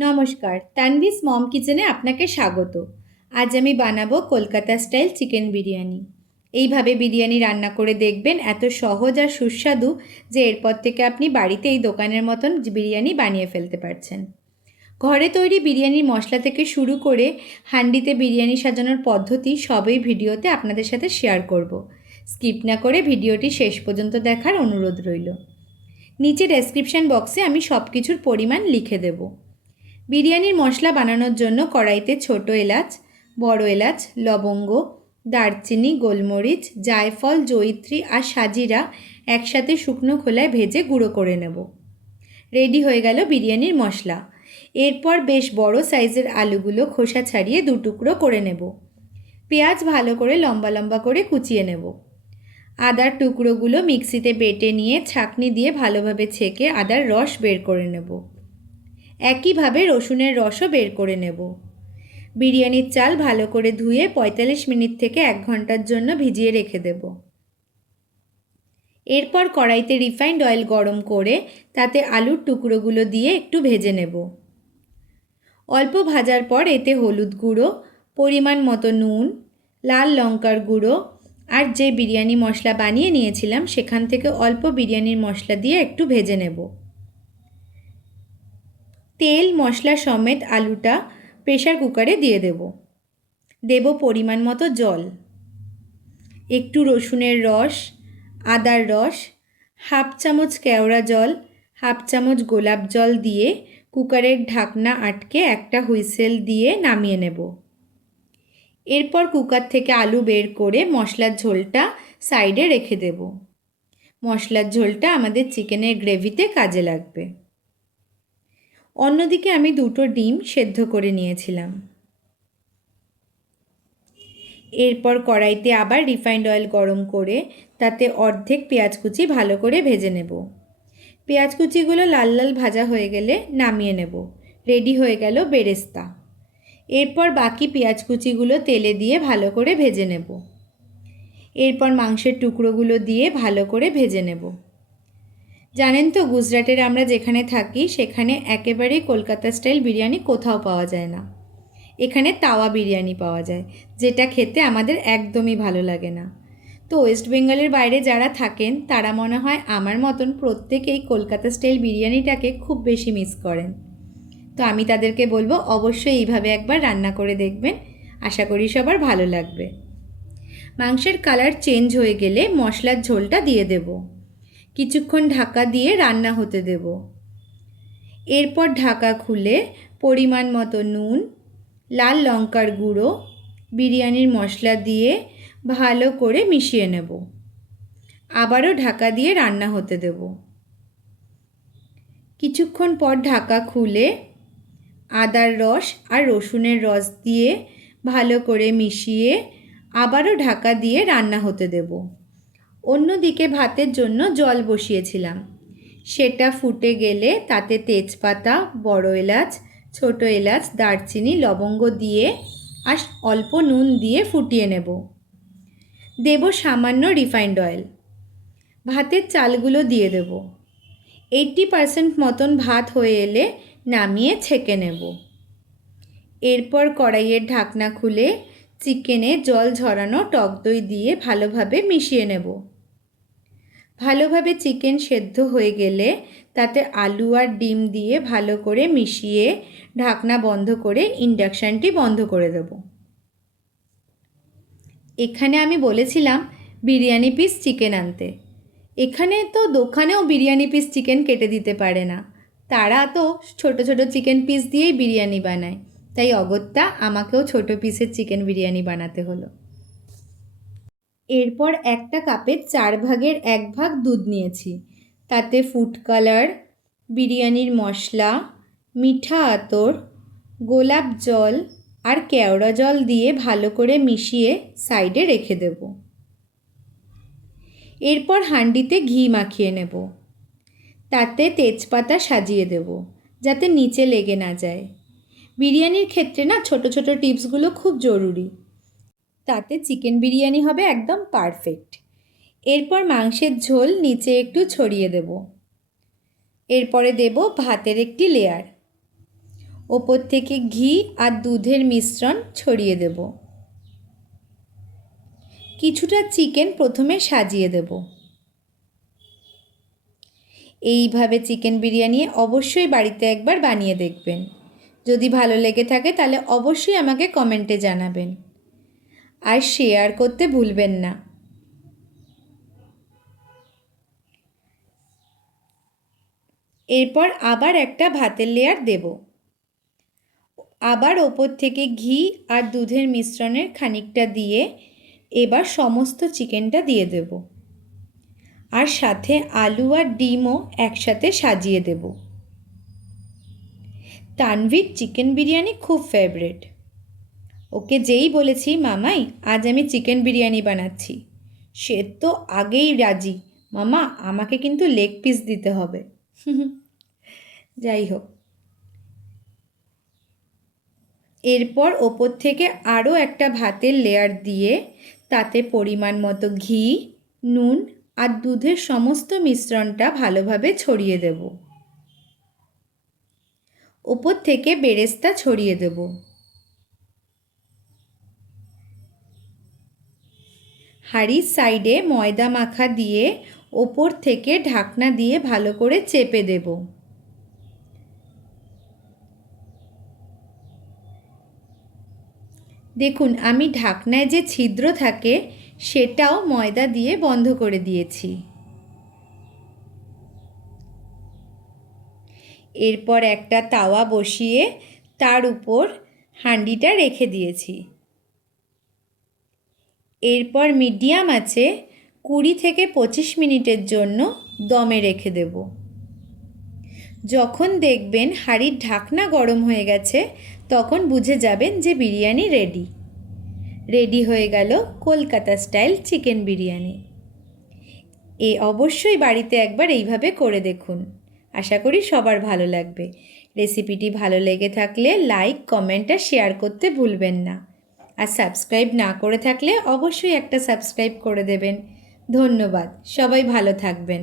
নমস্কার, তানভিস মম কিচেনে আপনাকে স্বাগত। আজ আমি বানাবো কলকাতা স্টাইল চিকেন বিরিয়ানি। এইভাবে বিরিয়ানি রান্না করে দেখবেন, এত সহজ আর সুস্বাদু যে এরপর থেকে আপনি বাড়িতে এই দোকানের মতন বিরিয়ানি বানিয়ে ফেলতে পারছেন। ঘরে তৈরি বিরিয়ানির মশলা থেকে শুরু করে হাঁডিতে বিরিয়ানি সাজানোর পদ্ধতি সবই ভিডিওতে আপনাদের সাথে শেয়ার করব। স্কিপ না করে ভিডিওটি শেষ পর্যন্ত দেখার অনুরোধ রইল। নিচে ডেসক্রিপশন বক্সে আমি সব কিছুর পরিমাণ লিখে দেব। বিরিয়ানির মশলা বানানোর জন্য কড়াইতে ছোট এলাচ, বড় এলাচ, লবঙ্গ, দারচিনি, গোলমরিচ, জায়ফল, জয়িত্রী আর সাজিরা একসাথে শুকনো খোলায় ভেজে গুঁড়ো করে নেব। রেডি হয়ে গেল বিরিয়ানির মশলা। এরপর বেশ বড় সাইজের আলুগুলো খোসা ছাড়িয়ে দুটুকরো করে নেব। পেঁয়াজ ভালো করে লম্বা লম্বা করে কুচিয়ে নেব। আদার টুকরোগুলো মিক্সিতে বেটে নিয়ে ছাঁকনি দিয়ে ভালোভাবে ছেঁকে আদার রস বের করে নেব। একইভাবে রসুনের রসও বের করে নেব। বিরিয়ানির চাল ভালো করে ধুয়ে 45 মিনিট থেকে 1 ঘন্টার জন্য ভিজিয়ে রেখে দেব। এরপর কড়াইতে রিফাইন্ড অয়েল গরম করে তাতে আলুর টুকরোগুলো দিয়ে একটু ভেজে নেব। অল্প ভাজার পর এতে হলুদ গুঁড়ো, পরিমাণ মতো নুন, লাল লঙ্কার গুঁড়ো আর যে বিরিয়ানি মশলা বানিয়ে নিয়েছিলাম সেখান থেকে অল্প বিরিয়ানির মশলা দিয়ে একটু ভেজে নেব। তেল মশলা সমেত আলুটা প্রেসার কুকারে দিয়ে দেব পরিমাণ মতো জল, একটু রসুনের রস, আদার রস, হাফ চামচ কেওড়া জল, হাফ চামচ গোলাপ জল দিয়ে কুকারের ঢাকনা আটকে একটা হুইসেল দিয়ে নামিয়ে নেব। এরপর কুকার থেকে আলু বের করে মশলার ঝোলটা সাইডে রেখে দেব। মশলার ঝোলটা আমাদের চিকেনের গ্রেভিতে কাজে লাগবে। অন্যদিকে আমি 2টো ডিম সেদ্ধ করে নিয়েছিলাম। এরপর কড়াইতে আবার রিফাইন্ড অয়েল গরম করে তাতে অর্ধেক পেঁয়াজ কুচি ভালো করে ভেজে নেব। পেঁয়াজ কুচিগুলো লাল লাল ভাজা হয়ে গেলে নামিয়ে নেব। রেডি হয়ে গেল বেরেস্তা। এরপর বাকি পেঁয়াজ কুচিগুলো তেলে দিয়ে ভালো করে ভেজে নেব। এরপর মাংসের টুকরোগুলো দিয়ে ভালো করে ভেজে নেব। জানেন তো, গুজরাটের আমরা যেখানে থাকি সেখানে একেবারেই কলকাতা স্টাইল বিরিয়ানি কোথাও পাওয়া যায় না। এখানে তাওয়া বিরিয়ানি পাওয়া যায়, যেটা খেতে আমাদের একদমই ভালো লাগে না। তো ওয়েস্ট বেঙ্গলের বাইরে যারা থাকেন তারা মনে হয় আমার মতন প্রত্যেকেই কলকাতা স্টাইল বিরিয়ানিটাকে খুব বেশি মিস করেন। তো আমি তাদেরকে বলবো অবশ্যই এইভাবে একবার রান্না করে দেখবেন, আশা করি সবার ভালো লাগবে। মাংসের কালার চেঞ্জ হয়ে গেলে মশলার ঝোলটা দিয়ে দেব। কিছুক্ষণ ঢাকা দিয়ে রান্না হতে দেব। এরপর ঢাকা খুলে পরিমাণ মতো নুন, লাল লঙ্কার গুঁড়ো, বিরিয়ানির মশলা দিয়ে ভালো করে মিশিয়ে নেব। আবারও ঢাকা দিয়ে রান্না হতে দেব। কিছুক্ষণ পর ঢাকা খুলে আদার রস আর রসুনের রস দিয়ে ভালো করে মিশিয়ে আবারও ঢাকা দিয়ে রান্না হতে দেব। অন্যদিকে ভাতের জন্য জল বসিয়েছিলাম, সেটা ফুটে গেলে তাতে তেজপাতা, বড় এলাচ, ছোট এলাচ, দারচিনি, লবঙ্গ দিয়ে আর অল্প নুন দিয়ে ফুটিয়ে নেব। দেব সামান্য রিফাইন্ড অয়েল। ভাতের চালগুলো দিয়ে দেব। 80% মতন ভাত হয়ে এলে নামিয়ে ছেঁকে নেব। এরপর কড়াইয়ের ঢাকনা খুলে চিকেনে জল ঝরানো টক দই দিয়ে ভালোভাবে মিশিয়ে নেব। ভালোভাবে চিকেন সেদ্ধ হয়ে গেলে তাতে আলু আর ডিম দিয়ে ভালো করে মিশিয়ে ঢাকনা বন্ধ করে ইন্ডাকশানটি বন্ধ করে দেব। এখানে আমি বলেছিলাম বিরিয়ানি পিস চিকেন আনতে। এখানে তো দোকানেও বিরিয়ানি পিস চিকেন কেটে দিতে পারে না, তারা তো ছোট ছোট চিকেন পিস দিয়েই বিরিয়ানি বানায়, তাই অগত্যা আমাকেও ছোট পিসের চিকেন বিরিয়ানি বানাতে হলো। এরপর একটা কাপে 4 ভাগের 1 ভাগ দুধ নিয়েছি। তাতে ফুড কালার, বিরিয়ানির মশলা, মিঠা আতর, গোলাপ জল আর কেওড়া জল দিয়ে ভালো করে মিশিয়ে সাইডে রেখে দেব। এরপর হাঁডিতে ঘি মাখিয়ে নেব। তাতে তেজপাতা সাজিয়ে দেব যাতে নিচে লেগে না যায়। বিরিয়ানির ক্ষেত্রে না ছোট ছোট টিপসগুলো খুব জরুরি, তাতে চিকেন বিরিয়ানি হবে একদম পারফেক্ট। এরপর মাংসের ঝোল নিচে একটু ছড়িয়ে দেব। এরপরে দেব ভাতের একটি লেয়ার। ওপর থেকে ঘি আর দুধের মিশ্রণ ছড়িয়ে দেব। কিছুটা চিকেন প্রথমে সাজিয়ে দেব। এইভাবে চিকেন বিরিয়ানি অবশ্যই বাড়িতে একবার বানিয়ে দেখবেন। যদি ভালো লেগে থাকে তাহলে অবশ্যই আমাকে কমেন্টে জানাবেন আর শেয়ার করতে ভুলবেন না। এরপর আবার একটা ভাতের লেয়ার দেব। আবার ওপর থেকে ঘি আর দুধের মিশ্রণের খানিকটা দিয়ে এবার সমস্ত চিকেনটা দিয়ে দেব আর সাথে আলু আর ডিমও একসাথে সাজিয়ে দেব। তানভীর চিকেন বিরিয়ানি খুব ফেভারিট। ওকে যেই বলেছি মামাই আজ আমি চিকেন বিরিয়ানি বানাচ্ছি, সে তো আগেই রাজি, মামা আমাকে কিন্তু লেগ পিস দিতে হবে। যাই হোক, এরপর ওপর থেকে আরও একটা ভাতের লেয়ার দিয়ে তাতে পরিমাণ মতো ঘি, নুন আর দুধের সমস্ত মিশ্রণটা ভালোভাবে ছড়িয়ে দেব। ওপর থেকে বেরেস্তা ছড়িয়ে দেব। হাঁড়ির সাইডে ময়দা মাখা দিয়ে ওপর থেকে ঢাকনা দিয়ে ভালো করে চেপে দেব। দেখুন আমি ঢাকনায় যে ছিদ্র থাকে সেটাও ময়দা দিয়ে বন্ধ করে দিয়েছি। এরপর একটা তাওয়া বসিয়ে তার উপর হাঁড়িটা রেখে দিয়েছি। এরপর মিডিয়াম আঁচে 20 থেকে 25 মিনিটের জন্য দমে রেখে দেব। যখন দেখবেন হাঁড়ির ঢাকনা গরম হয়ে গেছে তখন বুঝে যাবেন যে বিরিয়ানি রেডি হয়ে গেল কলকাতা স্টাইল চিকেন বিরিয়ানি। অবশ্যই বাড়িতে একবার এইভাবে করে দেখুন, আশা করি সবার ভালো লাগবে। রেসিপিটি ভালো লেগে থাকলে লাইক, কমেন্ট আর শেয়ার করতে ভুলবেন না। আর সাবস্ক্রাইব না করে থাকলে অবশ্যই একটা সাবস্ক্রাইব করে দেবেন। ধন্যবাদ, সবাই ভালো থাকবেন।